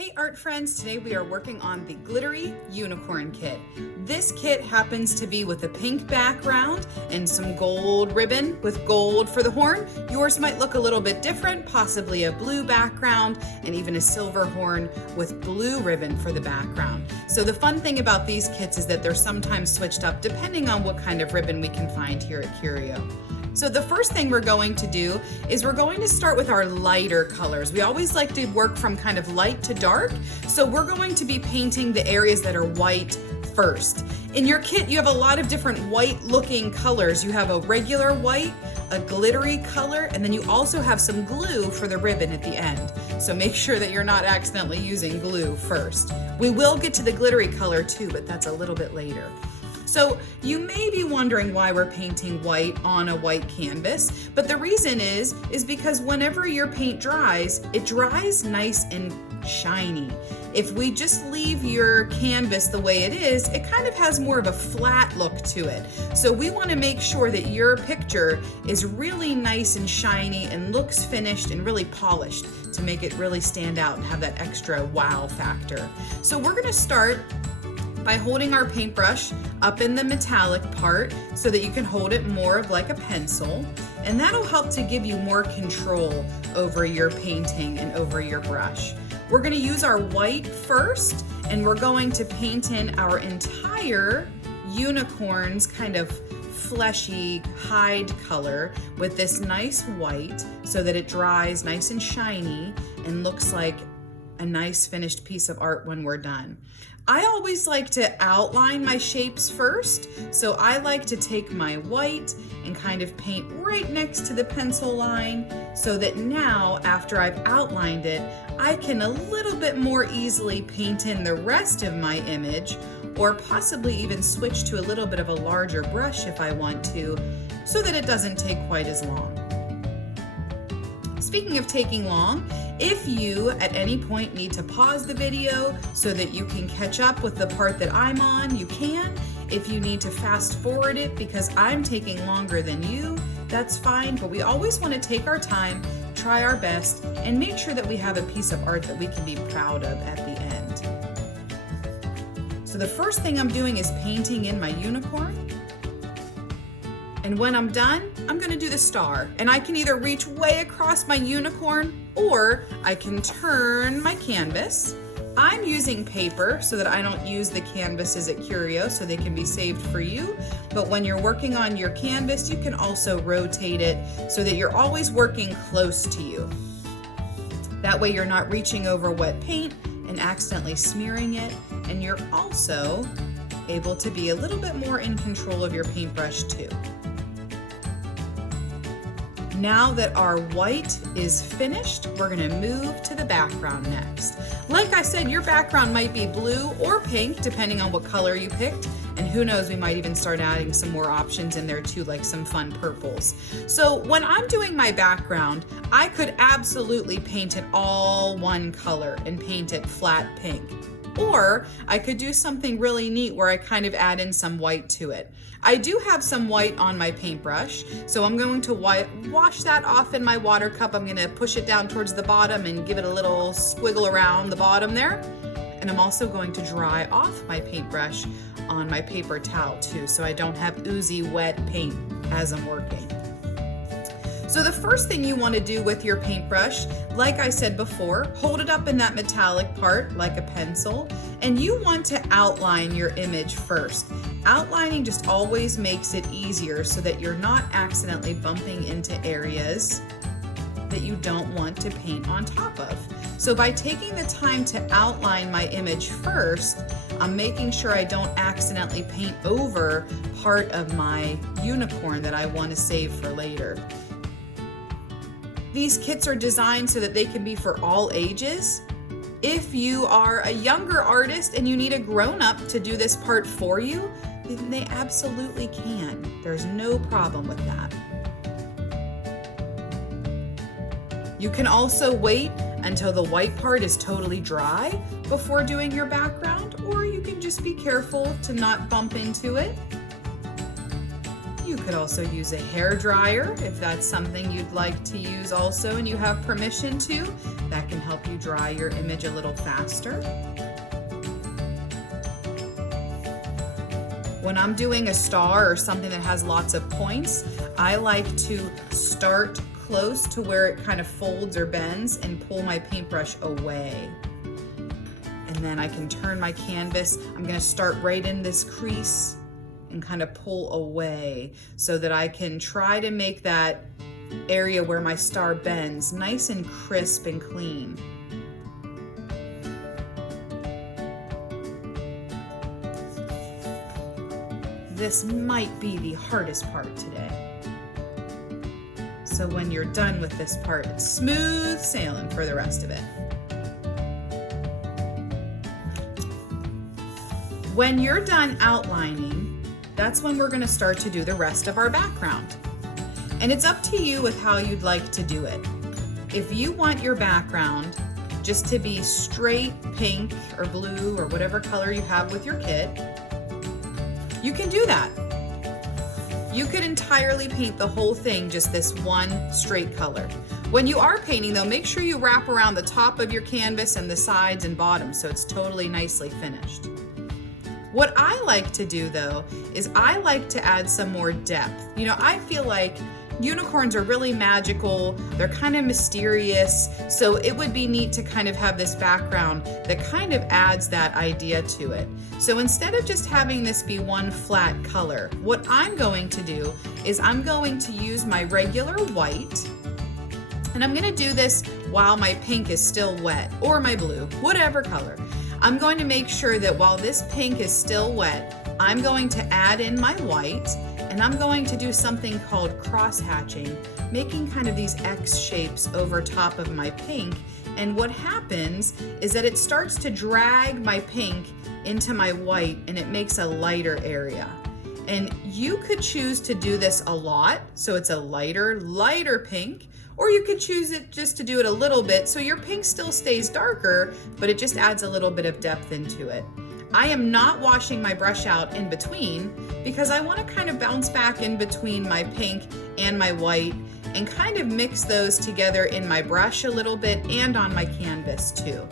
Hey art friends, today we are working on the Glittery Unicorn Kit. This kit happens to be with a pink background and some gold ribbon with gold for the horn. Yours might look a little bit different, possibly a blue background and even a silver horn with blue ribbon for the background. So the fun thing about these kits is that they're sometimes switched up depending on what kind of ribbon we can find here at Curio. So the first thing we're going to do is we're going to start with our lighter colors. We always like to work from kind of light to dark. So we're going to be painting the areas that are white first. In your kit, you have a lot of different white looking colors. You have a regular white, a glittery color, and then you also have some glue for the ribbon at the end. So make sure that you're not accidentally using glue first. We will get to the glittery color too, but that's a little bit later. So you may be wondering why we're painting white on a white canvas, but the reason is because whenever your paint dries, it dries nice and shiny. If we just leave your canvas the way it is, it kind of has more of a flat look to it. So we want to make sure that your picture is really nice and shiny and looks finished and really polished to make it really stand out and have that extra wow factor. So we're going to start by holding our paintbrush up in the metallic part so that you can hold it more of like a pencil, and that'll help to give you more control over your painting and over your brush. We're going to use our white first, and we're going to paint in our entire unicorn's kind of fleshy hide color with this nice white so that it dries nice and shiny and looks like a nice finished piece of art when we're done. I always like to outline my shapes first, so I like to take my white and kind of paint right next to the pencil line so that now, after I've outlined it, I can a little bit more easily paint in the rest of my image, or possibly even switch to a little bit of a larger brush if I want to, so that it doesn't take quite as long. Speaking of taking long, if you at any point need to pause the video so that you can catch up with the part that I'm on, you can. If you need to fast forward it because I'm taking longer than you, that's fine, but we always want to take our time, try our best, and make sure that we have a piece of art that we can be proud of at the end. So the first thing I'm doing is painting in my unicorn. And when I'm done, I'm gonna do the star. And I can either reach way across my unicorn or I can turn my canvas. I'm using paper so that I don't use the canvases at Curio so they can be saved for you. But when you're working on your canvas, you can also rotate it so that you're always working close to you. That way you're not reaching over wet paint and accidentally smearing it. And you're also able to be a little bit more in control of your paintbrush too. Now that our white is finished, we're gonna move to the background next. Like I said, your background might be blue or pink, depending on what color you picked. And who knows, we might even start adding some more options in there too, like some fun purples. So when I'm doing my background, I could absolutely paint it all one color and paint it flat pink. Or I could do something really neat where I kind of add in some white to it. I do have some white on my paintbrush, so I'm going to wash that off in my water cup. I'm gonna push it down towards the bottom and give it a little squiggle around the bottom there. And I'm also going to dry off my paintbrush on my paper towel too, so I don't have oozy wet paint as I'm working. So the first thing you want to do with your paintbrush, like I said before, hold it up in that metallic part like a pencil, and you want to outline your image first. Outlining just always makes it easier so that you're not accidentally bumping into areas that you don't want to paint on top of. So by taking the time to outline my image first, I'm making sure I don't accidentally paint over part of my unicorn that I want to save for later. These kits are designed so that they can be for all ages. If you are a younger artist and you need a grown-up to do this part for you, then they absolutely can. There's no problem with that. You can also wait until the white part is totally dry before doing your background, or you can just be careful to not bump into it. You could also use a hair dryer if that's something you'd like to use also and you have permission to. That can help you dry your image a little faster. When I'm doing a star or something that has lots of points, I like to start close to where it kind of folds or bends and pull my paintbrush away. And then I can turn my canvas. I'm gonna start right in this crease and kind of pull away so that I can try to make that area where my star bends nice and crisp and clean. This might be the hardest part today. So when you're done with this part, it's smooth sailing for the rest of it. When you're done outlining, that's when we're going to start to do the rest of our background. And it's up to you with how you'd like to do it. If you want your background just to be straight pink or blue or whatever color you have with your kit, you can do that. You could entirely paint the whole thing just this one straight color. When you are painting though, make sure you wrap around the top of your canvas and the sides and bottom so it's totally nicely finished. What I like to do though, is I like to add some more depth. You know, I feel like unicorns are really magical, they're kind of mysterious, so it would be neat to kind of have this background that kind of adds that idea to it. So instead of just having this be one flat color, what I'm going to do is I'm going to use my regular white, and I'm gonna do this while my pink is still wet, or my blue, whatever color. I'm going to make sure that while this pink is still wet, I'm going to add in my white, and I'm going to do something called cross hatching, making kind of these X shapes over top of my pink. And what happens is that it starts to drag my pink into my white and it makes a lighter area. And you could choose to do this a lot, so it's a lighter pink, or you could choose it just to do it a little bit so your pink still stays darker, but it just adds a little bit of depth into it. I am not washing my brush out in between because I want to kind of bounce back in between my pink and my white and kind of mix those together in my brush a little bit and on my canvas too.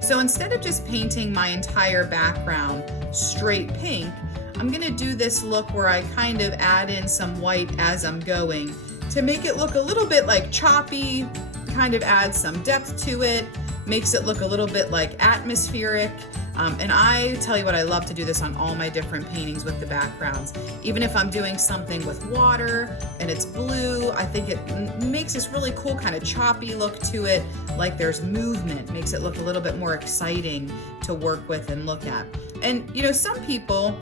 So instead of just painting my entire background straight pink, I'm going to do this look where I kind of add in some white as I'm going to make it look a little bit like choppy, kind of add some depth to it, makes it look a little bit like atmospheric. And I tell you what, I love to do this on all my different paintings with the backgrounds. Even if I'm doing something with water and it's blue, I think it makes this really cool kind of choppy look to it, like there's movement, makes it look a little bit more exciting to work with and look at. And you know, some people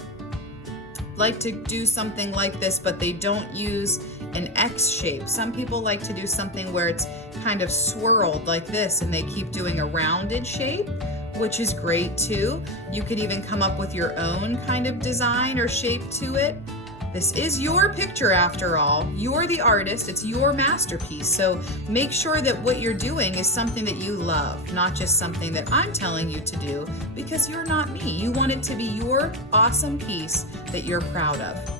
like to do something like this, but they don't use an X shape. Some people like to do something where it's kind of swirled like this and they keep doing a rounded shape, which is great too. You could even come up with your own kind of design or shape to it. This is your picture after all. You're the artist, it's your masterpiece. So make sure that what you're doing is something that you love, not just something that I'm telling you to do because you're not me. You want it to be your awesome piece that you're proud of.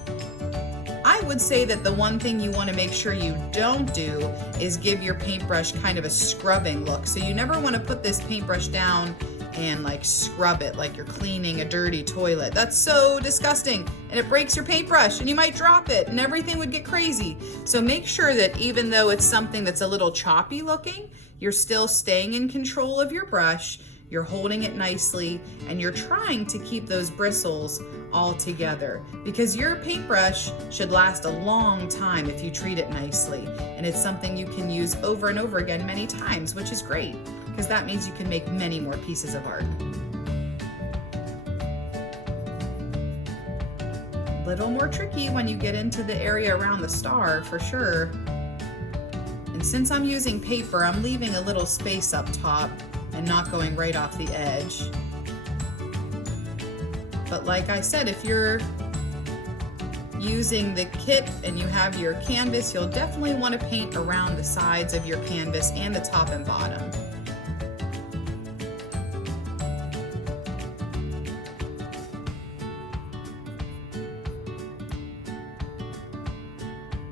I would say that the one thing you want to make sure you don't do is give your paintbrush kind of a scrubbing look. So you never want to put this paintbrush down and like scrub it like you're cleaning a dirty toilet. That's so disgusting and it breaks your paintbrush and you might drop it and everything would get crazy. So make sure that even though it's something that's a little choppy looking, you're still staying in control of your brush, you're holding it nicely, and you're trying to keep those bristles all together because your paintbrush should last a long time if you treat it nicely. And it's something you can use over and over again many times, which is great, because that means you can make many more pieces of art. Little more tricky when you get into the area around the star for sure. And since I'm using paper, I'm leaving a little space up top and not going right off the edge. But like I said, if you're using the kit and you have your canvas, you'll definitely want to paint around the sides of your canvas and the top and bottom.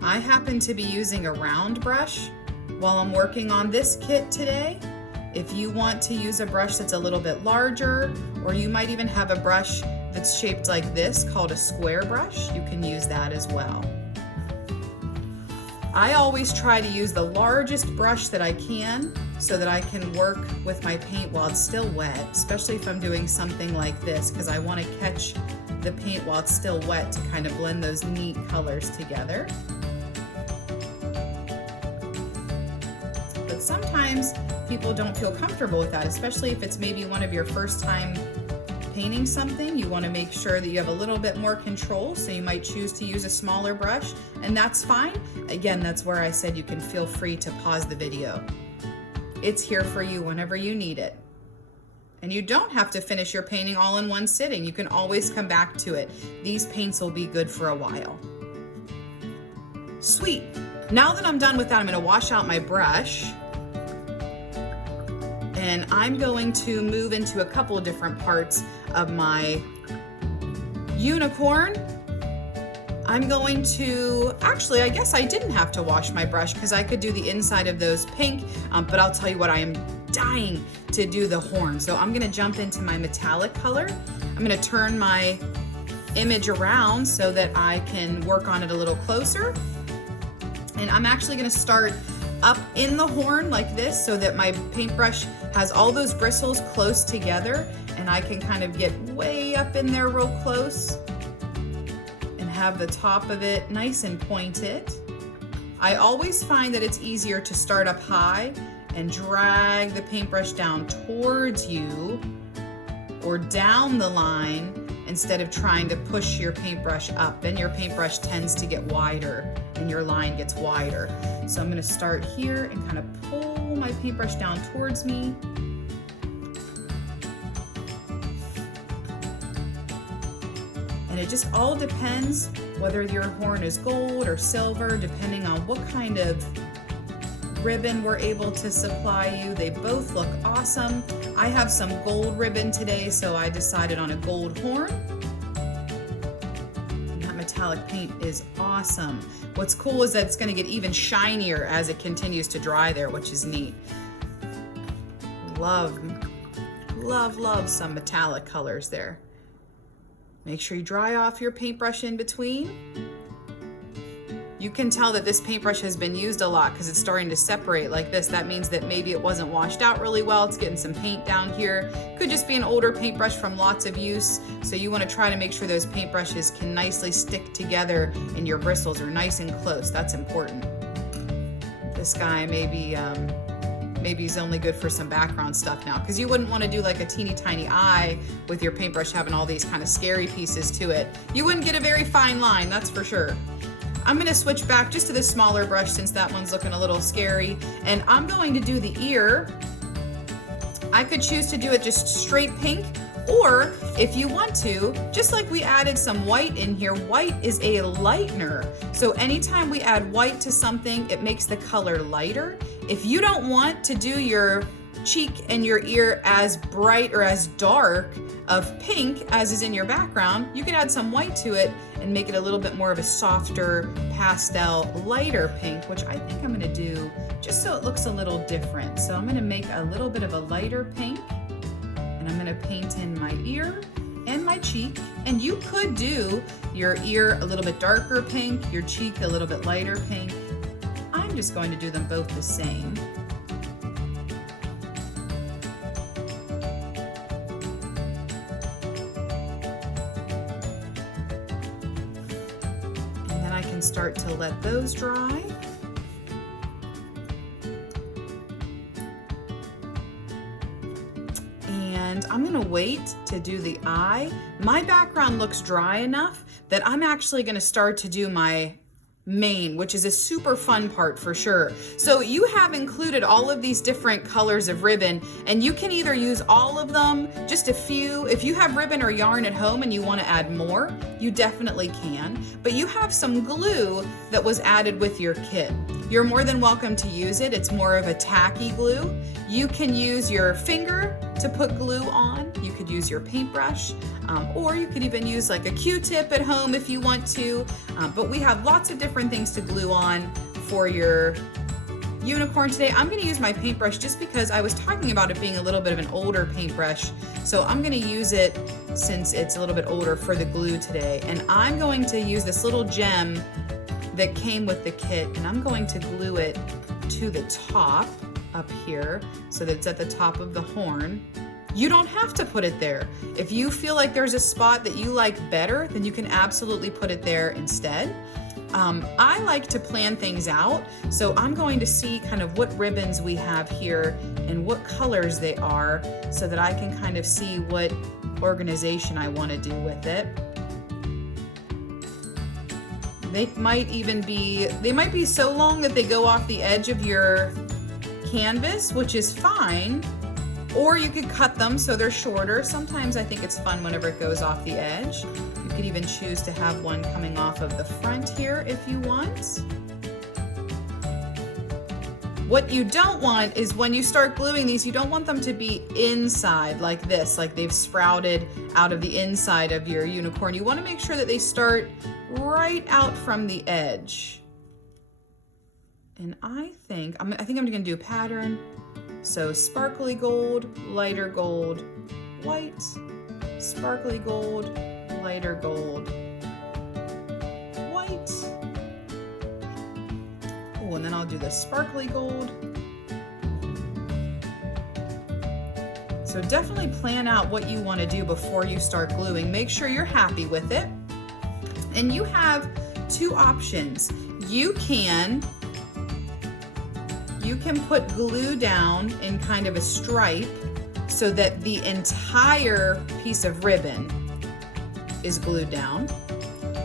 I happen to be using a round brush while I'm working on this kit today. If you want to use a brush that's a little bit larger, or you might even have a brush that's shaped like this called a square brush, you can use that as well. I always try to use the largest brush that I can so that I can work with my paint while it's still wet, especially if I'm doing something like this, because I want to catch the paint while it's still wet to kind of blend those neat colors together. But sometimes people don't feel comfortable with that, especially if it's maybe one of your first time painting something. You want to make sure that you have a little bit more control, so you might choose to use a smaller brush, and that's fine. Again, that's where I said you can feel free to pause the video. It's here for you whenever you need it. And you don't have to finish your painting all in one sitting. You can always come back to it. These paints will be good for a while. Sweet. Now that I'm done with that, I'm going to wash out my brush. And I'm going to move into a couple of different parts of my unicorn. I'm going to, actually, I guess I didn't have to wash my brush because I could do the inside of those pink, but I'll tell you what, I am dying to do the horn. So I'm gonna jump into my metallic color. I'm gonna turn my image around so that I can work on it a little closer. And I'm actually gonna start up in the horn like this so that my paintbrush has all those bristles close together, and I can kind of get way up in there real close and have the top of it nice and pointed. I always find that it's easier to start up high and drag the paintbrush down towards you or down the line instead of trying to push your paintbrush up. Then your paintbrush tends to get wider and your line gets wider. So I'm gonna start here and kind of pull my paintbrush down towards me. And it just all depends whether your horn is gold or silver, depending on what kind of ribbon we're able to supply you. They both look awesome. I have some gold ribbon today, so I decided on a gold horn. And that metallic paint is awesome. What's cool is that it's gonna get even shinier as it continues to dry there, which is neat. Love, love, love some metallic colors there. Make sure you dry off your paintbrush in between. You can tell that this paintbrush has been used a lot because it's starting to separate like this. That means that maybe it wasn't washed out really well. It's getting some paint down here. Could just be an older paintbrush from lots of use. So you want to try to make sure those paintbrushes can nicely stick together and your bristles are nice and close. That's important. This guy maybe he's only good for some background stuff now, because you wouldn't want to do like a teeny tiny eye with your paintbrush having all these kind of scary pieces to it. You wouldn't get a very fine line, that's for sure. I'm gonna switch back just to the smaller brush since that one's looking a little scary, and I'm going to do the ear. I could choose to do it just straight pink, or if you want to, just like we added some white in here, white is a lightener. So anytime we add white to something, it makes the color lighter. If you don't want to do your cheek and your ear as bright or as dark of pink as is in your background, you can add some white to it and make it a little bit more of a softer pastel, lighter pink, which I think I'm gonna do just so it looks a little different. So I'm gonna make a little bit of a lighter pink, and I'm gonna paint in my ear and my cheek. And you could do your ear a little bit darker pink, your cheek a little bit lighter pink. I'm just going to do them both the same. And then I can start to let those dry. And I'm gonna wait to do the eye. My background looks dry enough that I'm actually gonna start to do my mane, which is a super fun part for sure. So you have included all of these different colors of ribbon, and you can either use all of them, just a few. If you have ribbon or yarn at home and you want to add more, you definitely can. But you have some glue that was added with your kit. You're more than welcome to use it. It's more of a tacky glue. You can use your finger to put glue on. You could use your paintbrush, or you could even use like a Q-tip at home if you want to. But we have lots of different things to glue on for your unicorn today. I'm gonna use my paintbrush just because I was talking about it being a little bit of an older paintbrush. So I'm gonna use it since it's a little bit older for the glue today. And I'm going to use this little gem that came with the kit, and I'm going to glue it to the top up here so that it's at the top of the horn. You don't have to put it there. If you feel like there's a spot that you like better, then you can absolutely put it there instead. I like to plan things out, so I'm going to see kind of what ribbons we have here and what colors they are so that I can kind of see what organization I want to do with it. They might be so long that they go off the edge of your canvas, which is fine. Or you could cut them so they're shorter. Sometimes I think it's fun whenever it goes off the edge. You could even choose to have one coming off of the front here if you want. What you don't want is when you start gluing these, you don't want them to be inside like this, like they've sprouted out of the inside of your unicorn. You want to make sure that they start right out from the edge. And I think I'm gonna do a pattern. So sparkly gold, lighter gold, white, sparkly gold, lighter gold, white. Oh, and then I'll do the sparkly gold. So definitely plan out what you want to do before you start gluing. Make sure you're happy with it. And you have two options. You can put glue down in kind of a stripe so that the entire piece of ribbon is glued down.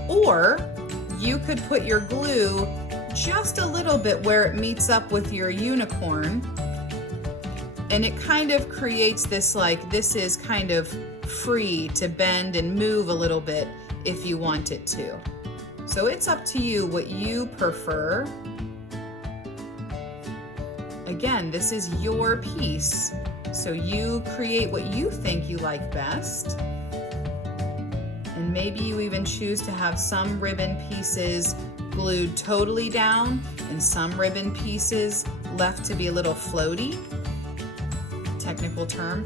Or you could put your glue just a little bit where it meets up with your unicorn, and it kind of creates this, like, this is kind of free to bend and move a little bit if you want it to. So it's up to you what you prefer. Again, this is your piece, so you create what you think you like best. And maybe you even choose to have some ribbon pieces glued totally down and some ribbon pieces left to be a little floaty. Technical term.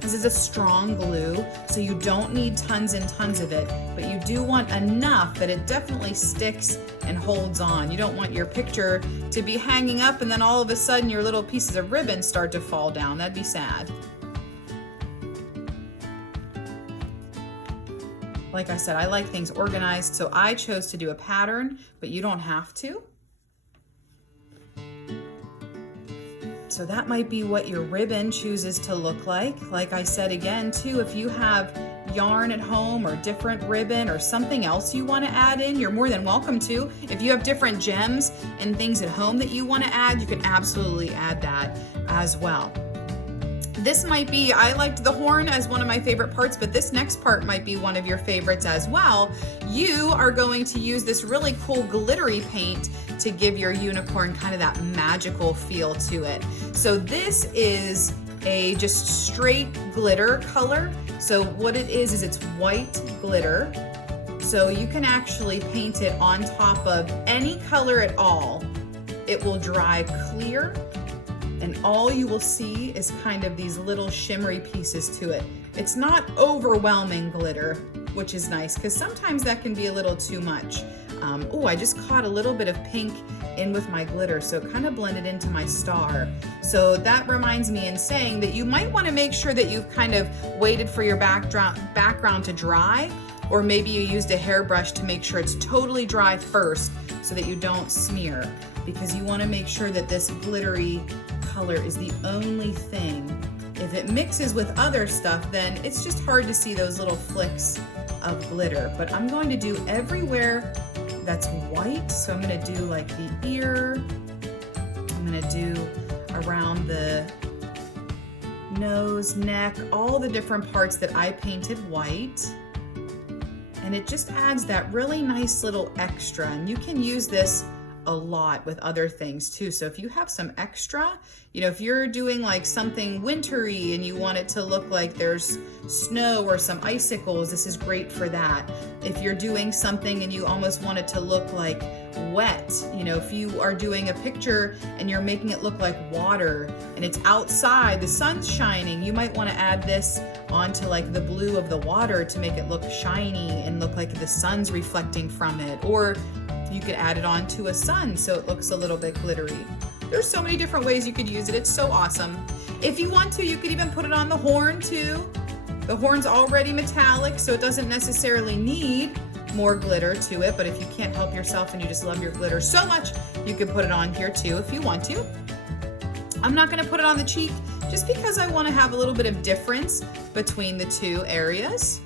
This is a strong glue, so you don't need tons and tons of it, but you do want enough that it definitely sticks and holds on. You don't want your picture to be hanging up and then all of a sudden your little pieces of ribbon start to fall down. That'd be sad. Like I said, I like things organized, so I chose to do a pattern, but you don't have to. So that might be what your ribbon chooses to look like. Like I said again too, if you have yarn at home or different ribbon or something else you want to add in, you're more than welcome to. If you have different gems and things at home that you want to add, you can absolutely add that as well. This might be, I liked the horn as one of my favorite parts, but this next part might be one of your favorites as well. You are going to use this really cool glittery paint to give your unicorn kind of that magical feel to it. So this is a just straight glitter color. So what it is it's white glitter. So you can actually paint it on top of any color at all. It will dry clear, and all you will see is kind of these little shimmery pieces to it. It's not overwhelming glitter, which is nice because sometimes that can be a little too much. Oh, I just caught a little bit of pink in with my glitter, so it kind of blended into my star. So that reminds me in saying that you might want to make sure that you've kind of waited for your background to dry, or maybe you used a hairbrush to make sure it's totally dry first so that you don't smear, because you want to make sure that this glittery color is the only thing. If it mixes with other stuff, then it's just hard to see those little flicks of glitter. But I'm going to do everywhere that's white. So I'm going to do like the ear. I'm going to do around the nose, neck, all the different parts that I painted white. And it just adds that really nice little extra. And you can use this a lot with other things too. So if you have some extra, if you're doing like something wintry and you want it to look like there's snow or some icicles, this is great for that. If you're doing something and you almost want it to look like wet, if you are doing a picture and you're making it look like water and it's outside, the sun's shining, you might want to add this onto like the blue of the water to make it look shiny and look like the sun's reflecting from it. Or you could add it onto a sun so it looks a little bit glittery. There's so many different ways you could use it. It's so awesome. If you want to, you could even put it on the horn too. The horn's already metallic, so it doesn't necessarily need more glitter to it, but if you can't help yourself and you just love your glitter so much, you could put it on here too if you want to. I'm not gonna put it on the cheek just because I wanna have a little bit of difference between the two areas.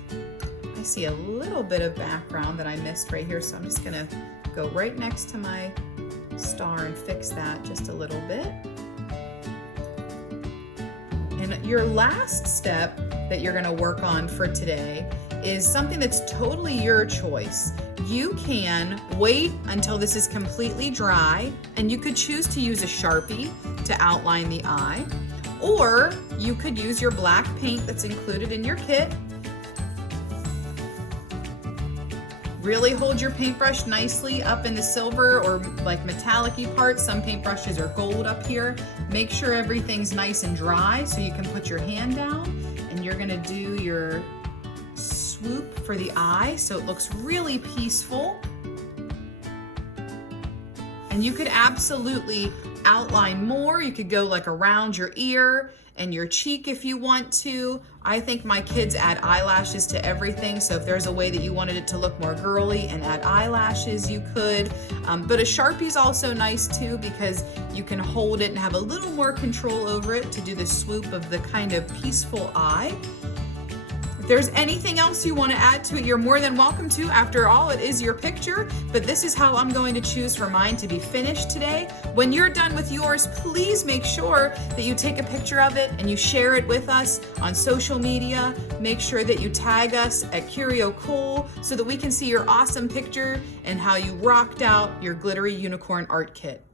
I see a little bit of background that I missed right here, so I'm just gonna go right next to my star and fix that just a little bit. And your last step that you're gonna work on for today is something that's totally your choice. You can wait until this is completely dry, and you could choose to use a Sharpie to outline the eye, or you could use your black paint that's included in your kit. Really hold your paintbrush nicely up in the silver or like metallic-y parts. Some paintbrushes are gold up here. Make sure everything's nice and dry so you can put your hand down, and you're gonna do your swoop for the eye so it looks really peaceful. And you could absolutely outline more. You could go like around your ear and your cheek if you want to. I think my kids add eyelashes to everything, so if there's a way that you wanted it to look more girly and add eyelashes, you could. But a Sharpie's also nice too because you can hold it and have a little more control over it to do the swoop of the kind of peaceful eye. If there's anything else you want to add to it, you're more than welcome to. After all, it is your picture, but this is how I'm going to choose for mine to be finished today. When you're done with yours, please make sure that you take a picture of it and you share it with us on social media. Make sure that you tag us at Curio Cool so that we can see your awesome picture and how you rocked out your Glittery Unicorn art kit.